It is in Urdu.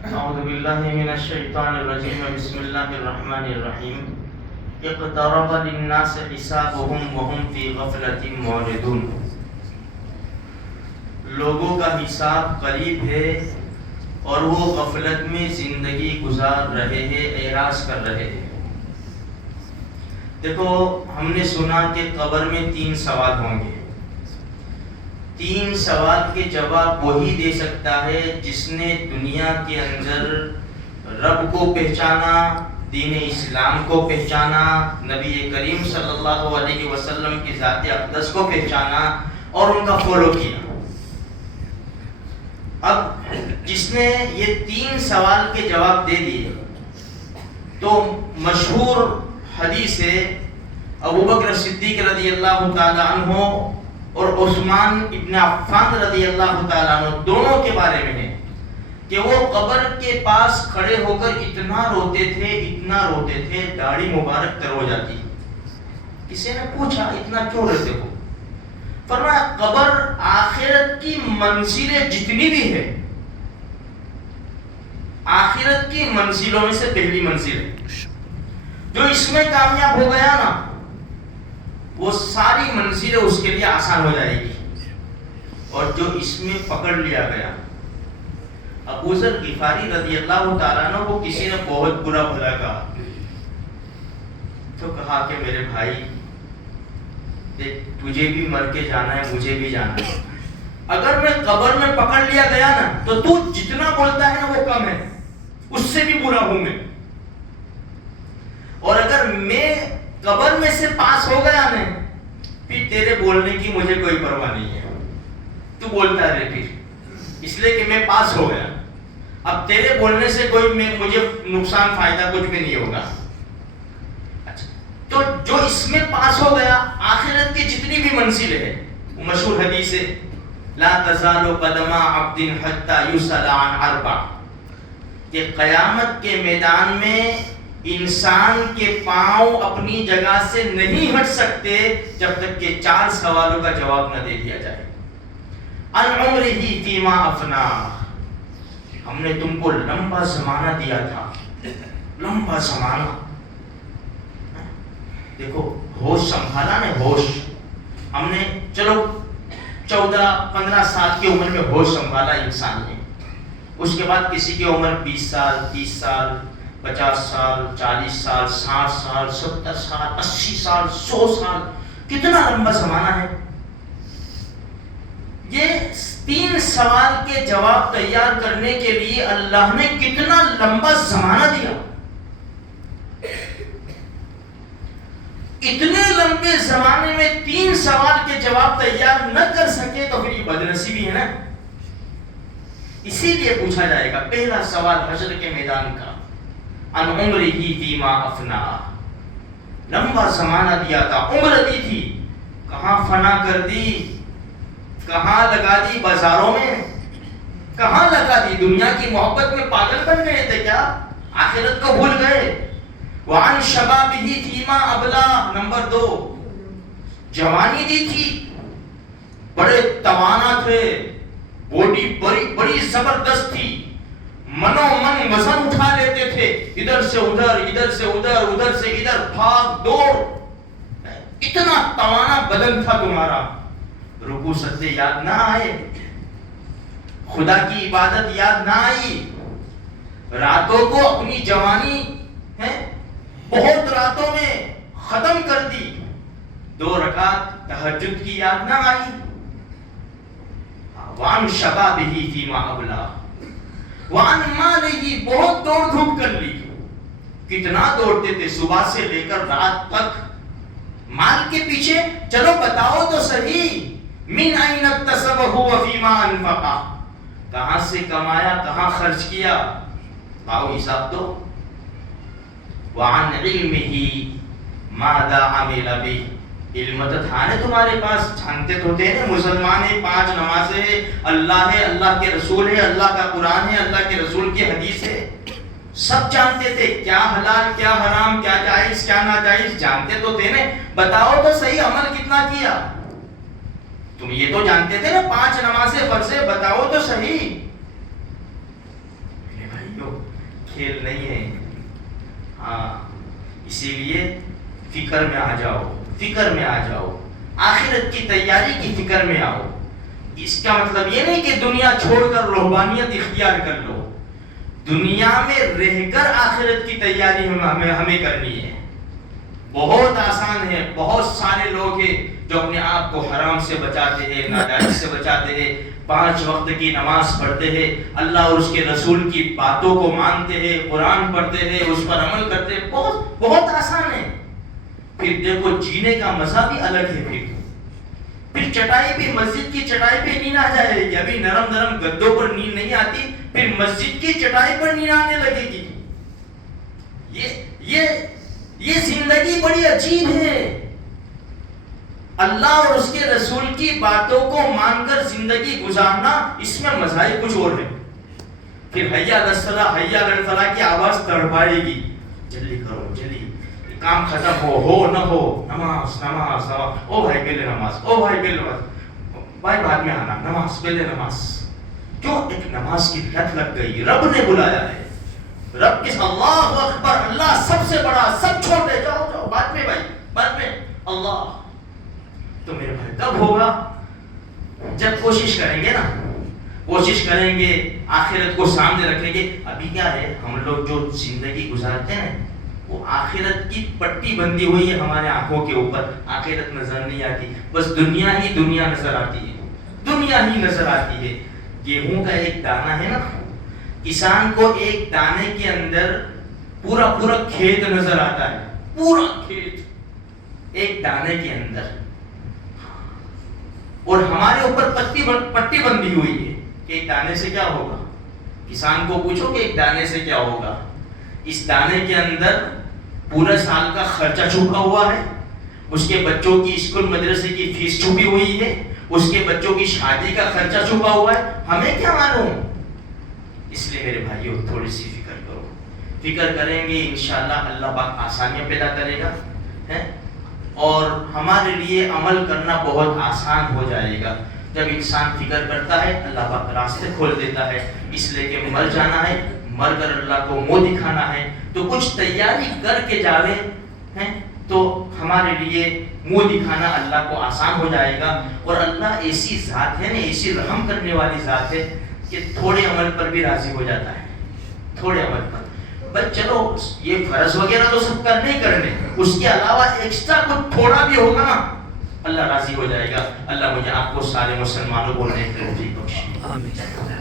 اعوذ باللہ من الشیطان الرجیم بسم اللہ الرحمن الرحیم اقترب للناس حسابهم وهم فی غفلۃ معرضون. لوگوں کا حساب قریب ہے اور وہ غفلت میں زندگی گزار رہے ہیں، اعراض کر رہے ہیں. دیکھو، ہم نے سنا کہ قبر میں 3 سوال ہوں گے. 3 سوال کے جواب وہی دے سکتا ہے جس نے دنیا کے اندر رب کو پہچانا، دین اسلام کو پہچانا، نبی کریم صلی اللہ علیہ وسلم کی ذات اقدس کو پہچانا اور ان کا فالو کیا. اب جس نے یہ 3 سوال کے جواب دے دیے تو مشہور حدیث ہے ابو بکر صدیق رضی اللہ تعالی عنہ اور عثمان ابن عفان رضی اللہ تعالیٰ عنہ دونوں کے بارے میں ہے کہ وہ قبر کے پاس کھڑے ہو کر اتنا روتے تھے داڑھی مبارک تر ہو جاتی. کسی نے پوچھا اتنا کیوں روتے ہو؟ فرمایا قبر آخرت کی منزلیں جتنی بھی ہے، آخرت کی منزلوں میں سے پہلی منزل ہے. جو اس میں کامیاب ہو گیا نا، وہ ساری منزلیں اس کے لیے آسان ہو جائے گی. اور جو اس میں پکڑ لیا گیا، ابو ذر غفاری رضی اللہ تعالیٰ عنہ کو کسی نے بہت برا بھلا کہا تو کہا کہ میرے بھائی دیکھ، تجھے بھی مر کے جانا ہے، مجھے بھی جانا ہے. اگر میں قبر میں پکڑ لیا گیا نا تو تو جتنا بولتا ہے نا وہ کم ہے، اس سے بھی برا ہوں میں. اور اگر میں قبر میں سے پاس ہو گیا نا، پھر تیرے بولنے کی مجھے کوئی پرواہ نہیں ہے، تو بولتا رہے پھر، اس لیے کہ میں پاس ہو گیا. اب تیرے بولنے سے کوئی مجھے نقصان فائدہ کچھ بھی نہیں ہوگا. اچھا، تو جو اس میں پاس ہو گیا، آخرت کی جتنی بھی منزل ہے، مشہور حدیث ہے لا تزال قدم عبد حتى يسأل عن 4، کہ قیامت کے میدان میں انسان کے پاؤں اپنی جگہ سے نہیں ہٹ سکتے جب تک کہ 4 سوالوں کا جواب نہ دے دیا جائے. عن عمرہ فیما افنا، ہم نے تم کو لمبا زمانہ دیا تھا، لمبا زمانہ. دیکھو ہوش سنبھالا نا، ہوش ہم نے چلو 14-15 سال کی عمر میں ہوش سنبھالا انسان نے. اس کے بعد کسی کی عمر 20 سال، 30 سال، 50 سال، 40 سال، 60 سال، 70 سال، 80 سال، 100 سال. کتنا لمبا زمانہ ہے. یہ 3 سوال کے جواب تیار کرنے کے لیے اللہ نے کتنا لمبا زمانہ دیا. اتنے لمبے زمانے میں 3 سوال کے جواب تیار نہ کر سکے تو پھر یہ بدنصیبی ہے نا. اسی لیے پوچھا جائے گا پہلا سوال حشر کے میدان کا، ان عمرہ فیما افنا، لمبا زمانہ دیا تھا، عمر دی تھی، کہاں فنا کر دی، کہاں لگا دی؟ بازاروں میں. کہاں لگا دی؟ دنیا کی محبت میں پاگل بن گئے تھے کیا؟ آخرت کو بھول گئے. وعن شبابہ فیما ابلا، نمبر 2، جوانی دی تھی، بڑے توانا تھے، باڈی بڑی زبردست تھی، منو من وزن اٹھا لیتے تھے، ادھر سے ادھر، ادھر سے ادھر، ادھر سے ادھر، بھاگ دوڑ. اتنا توانا بدن تھا تمہارا. رکوع سجدے یاد نہ آئے، خدا کی عبادت یاد نہ آئی، راتوں کو اپنی جوانی بہت راتوں میں ختم کر دی، 2 رکعت تہجد کی یاد نہ آئی. وعن شبابہ فیما ابلا، وعن مالہ، بہت دوڑ دھوپ کر لی. کتنا دوڑتے تھے صبح سے لے کر رات تک مال کے پیچھے. چلو بتاؤ تو صحیح، من این اکتسبہ وفیما انفقا، کہاں سے کمایا، کہاں خرچ کیا، آؤ حساب دو. وعن علمہ ماذا عمل بہ، علم تو تھا نا تمہارے پاس، جانتے تو تھے نا مسلمان ہے، 5 نمازیں ہے، اللہ ہے، اللہ کے رسول ہے، اللہ کا قرآن ہے، اللہ کے رسول کی حدیث ہے، سب جانتے تھے کیا حلال کیا حرام، کیا جائز کیا ناجائز، جانتے تو تھے نا. بتاؤ تو صحیح عمل کتنا کیا. تم یہ تو جانتے تھے نا 5 نمازیں فرض ہے، بتاؤ تو صحیح. کھیل نہیں ہے. ہاں اسی لیے فکر میں آ جاؤ, فکر میں آ جاؤ, آخرت کی تیاری کی فکر میں آؤ. اس کا مطلب یہ نہیں کہ دنیا چھوڑ کر روحانیت اختیار کر لو, دنیا میں رہ کر آخرت کی تیاری ہمیں کرنی ہے. بہت آسان ہے. بہت سارے لوگ ہیں جو اپنے آپ کو حرام سے بچاتے ہیں, ناجائز سے بچاتے ہیں, 5 وقت کی نماز پڑھتے ہیں, اللہ اور اس کے رسول کی باتوں کو مانتے ہیں, قرآن پڑھتے ہیں, اس پر عمل کرتے ہیں. بہت بہت آسان ہے. پھر دیکھو جینے کا مزہ بھی الگ ہے. پھر چٹائی پہ, مسجد کی چٹائی پہ نیند آ جائے گی. ابھی نرم نرم گدوں پر نیند نہیں آتی, پھر مسجد کی چٹائی پر نیند آنے لگے گی. یہ زندگی بڑی عجیب ہے. اللہ اور اس کے رسول کی باتوں کو مان کر زندگی گزارنا, اس میں مزہ ہی کچھ اور ہے. پھر حی علی الصلاۃ حی علی الفلاح کی آواز تڑپائے گی, جلدی کرو جلدی, کام ختم ہو نہ ہو, نماز نماز نماز. او بھائی پہلے نماز, او بھائی پہلے نماز, بھائی بعد میں آنا, نماز پہلے نماز. کیوں؟ ایک نماز کی لت لگ گئی. رب نے بلایا ہے, رب کس, اللہ اکبر, اللہ سب سے بڑا, سب چھوٹے, جاؤ جاؤ بعد میں, بھائی بعد میں, اللہ. تو میرے بھائی کب ہوگا؟ جب کوشش کریں گے نا, کوشش کریں گے, آخرت کو سامنے رکھیں گے. ابھی کیا ہے, ہم لوگ جو زندگی گزارتے ہیں وہ آخرت کی پٹی بندی ہوئی ہے ہمارے آنکھوں کے اوپر. آخرت نظر نہیں آتی, بس دنیا ہی دنیا نظر آتی ہے, دنیا ہی نظر آتی ہے. گیہوں کا ایک دانہ ہے نا, کسان کو ایک دانے کے اندر پورا پورا کھیت نظر آتا ہے, پورا کھیت ایک دانے کے اندر. اور ہمارے اوپر پٹی بندی ہوئی ہے کہ ایک دانے سے کیا ہوگا. کسان کو پوچھو کہ ایک دانے سے کیا ہوگا. اس دانے کے اندر پورے سال کا خرچہ چھپا ہوا ہے, اس کے بچوں کی اسکول مدرسے کی فیس چھپی ہوئی ہے, اس کے بچوں کی شادی کا خرچہ چھپا ہوا ہے. ہمیں کیا معلوم. اس لیے میرے بھائیوں تھوڑی سی فکر کرو. فکر کریں گے انشاءاللہ اللہ پاک آسانیاں پیدا کرے گا, اور ہمارے لیے عمل کرنا بہت آسان ہو جائے گا. جب انسان فکر کرتا ہے اللہ پاک راستے کھول دیتا ہے. اس لیے کہ مر جانا ہے, مر کر اللہ کو منہ دکھانا ہے, تو کچھ تیاری کر کے جاوے ہیں تو ہمارے لیے منہ دکھانا اللہ کو آسان ہو جائے گا. اور اللہ ایسی ذات ہے نا, ایسی رحم کرنے والی ذات ہے کہ تھوڑے عمل پر بھی راضی ہو جاتا ہے, تھوڑے عمل پر. بس چلو یہ فرض وغیرہ تو سب کرنے ہی کرنے, اس کے علاوہ ایکسٹرا کچھ تھوڑا بھی ہوگا نا, اللہ راضی ہو جائے گا. اللہ مجھے آپ کو سارے مسلمانوں کو نیک توفیق بخشے. آمین.